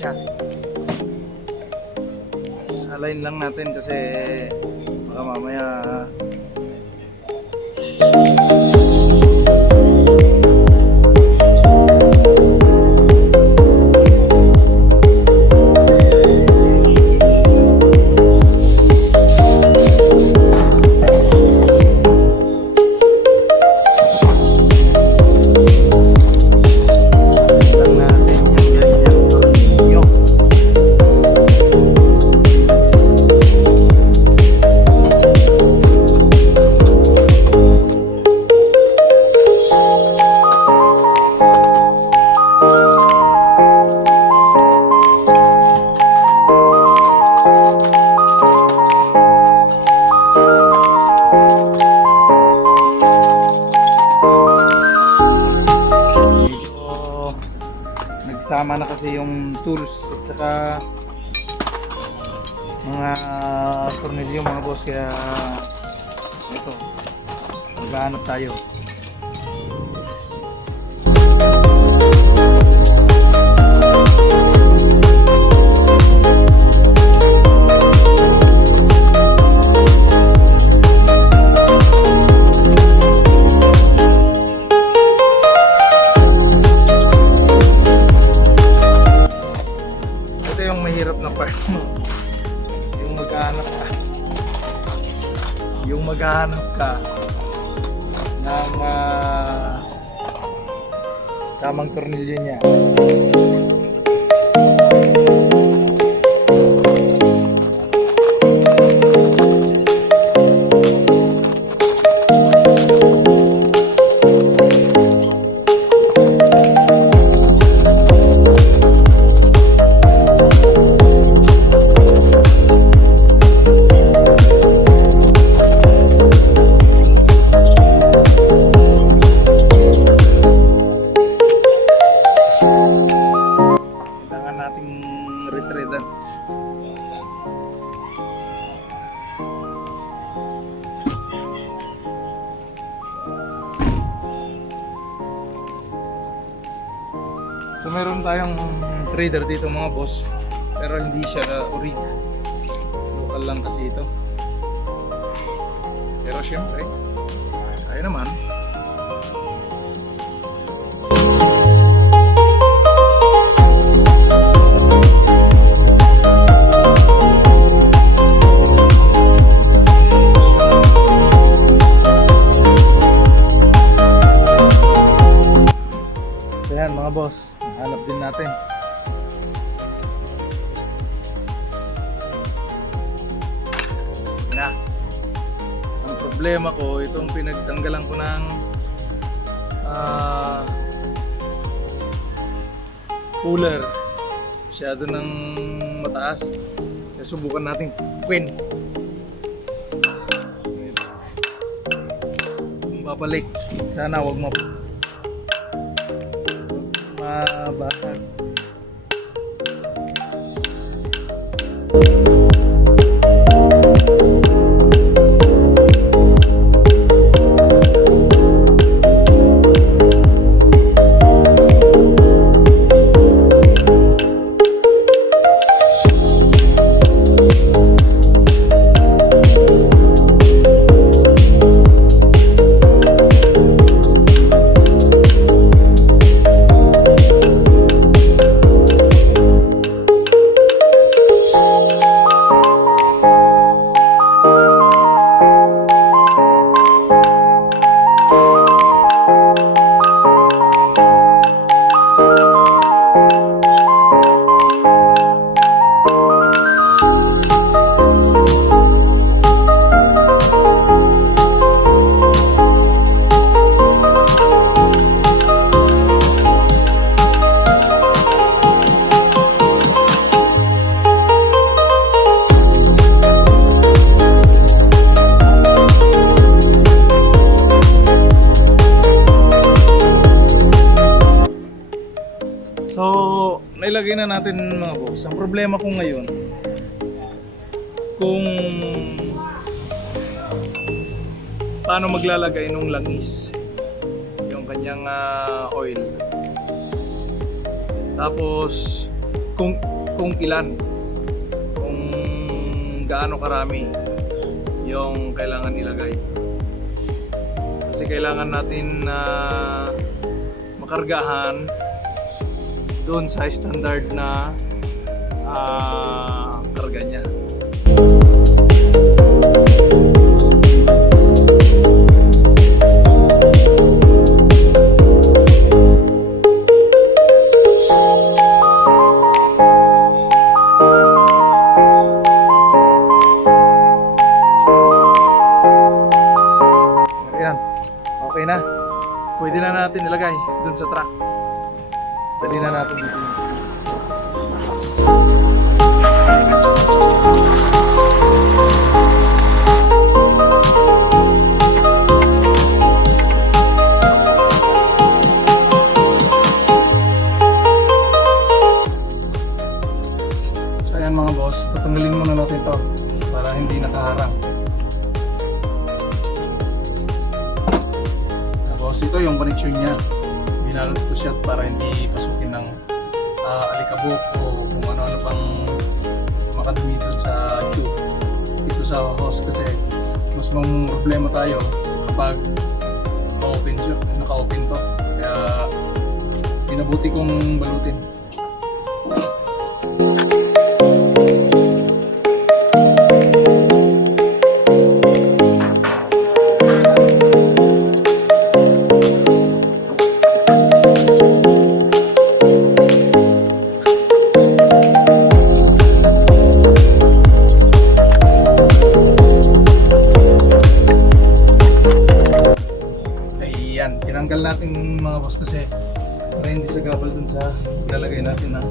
siya. Align lang natin kasi baka mamaya nagsama na kasi yung tools at saka mga tornilyo mga boss, kaya ito maghahanap tayo. Yung maghahanap ka ng tamang tornilyo niya. So meron tayong trader dito mga boss, pero hindi siya orig, local lang kasi ito. Pero syempre tayo naman mga boss, hanap din natin. Na. Ang problema ko, itong pinagtanggalan ko ng cooler. Masyado ng mataas. Kaya subukan natin queen. Babalik. Sana wag mabasag. Nailagay na natin mga boss. Ang problema ko ngayon, kung paano maglalagay nung langis, yung kanyang oil. Tapos kung ilan, kung gaano karami yung kailangan ilagay. Kasi kailangan natin na makargahan doon sa standard na karga niya. Ayan, okay na. Pwede na natin ilagay doon sa truck. Dali na natin dito. So ayan mga boss, tatanggalin muna natin ito para hindi nakaharang. Tapos ito yung connection niya. Binalot ko siya para hindi pasukin ng alikabok o kung ano-ano pang makadumi dun sa tube dito sa hose, kasi mas mang problema tayo kapag naka-open to, kaya pinabuti kong balutin. Ayan, tinanggal natin mga boss kasi para hindi sagabal dun sa ilalagay natin na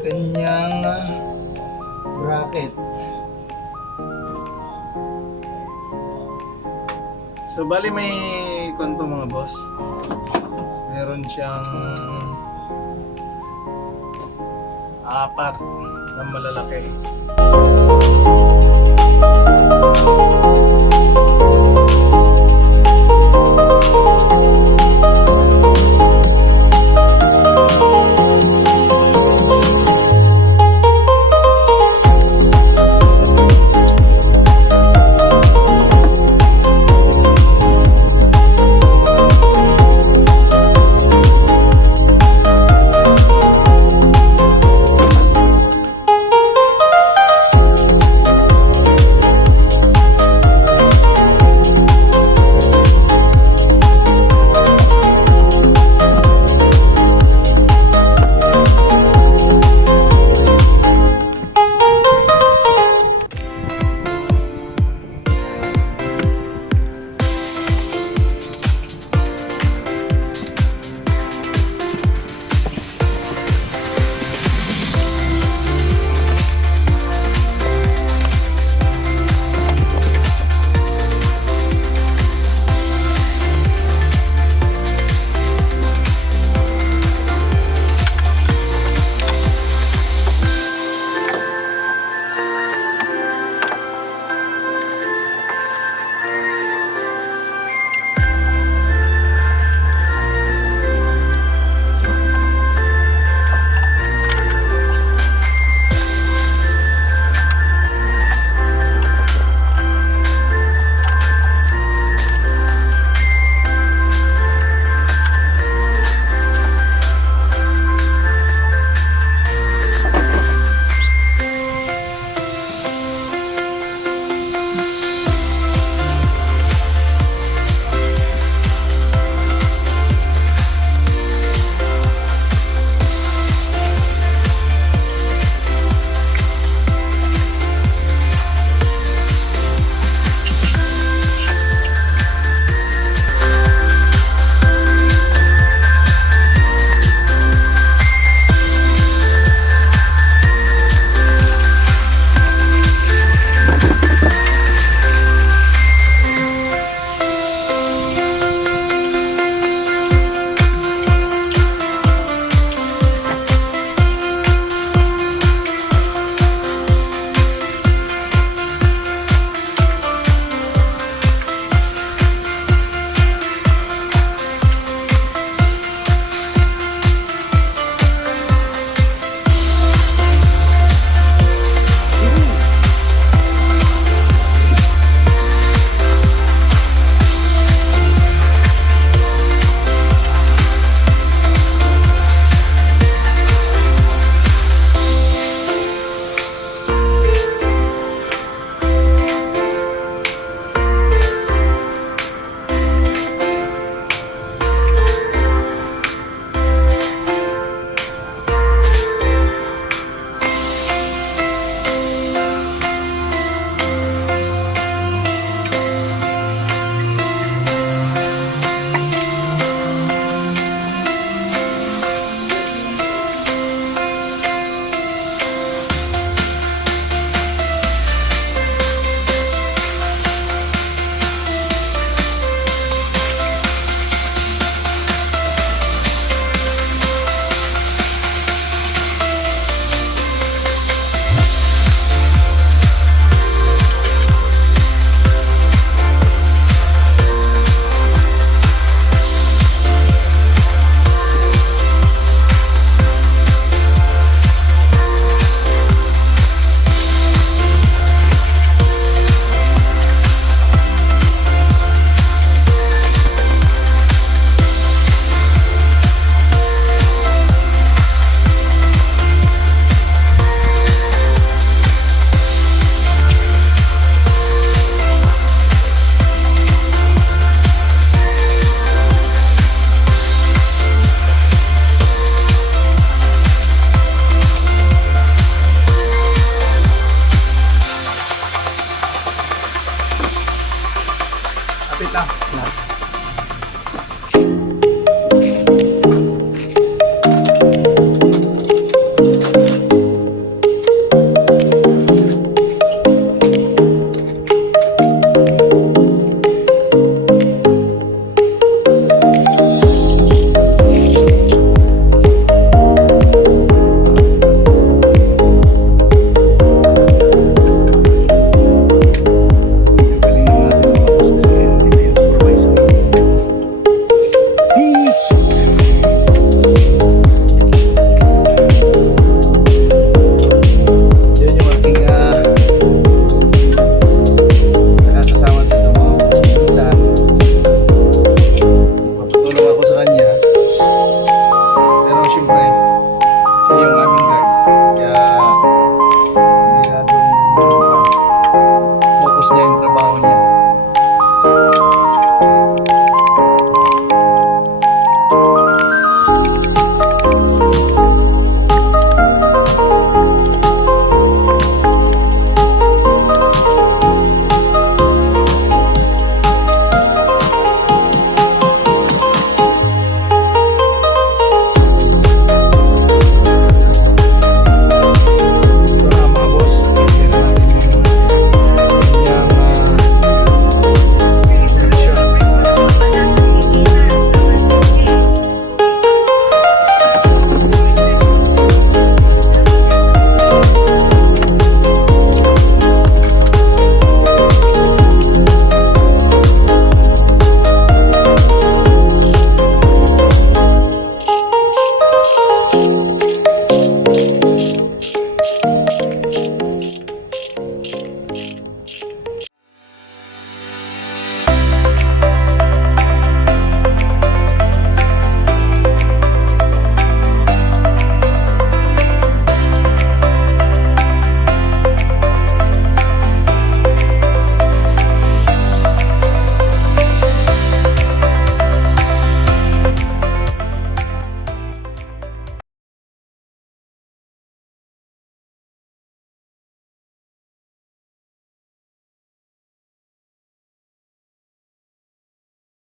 kanyang bracket. So bali may konto mga boss, meron siyang 4 na malalaki.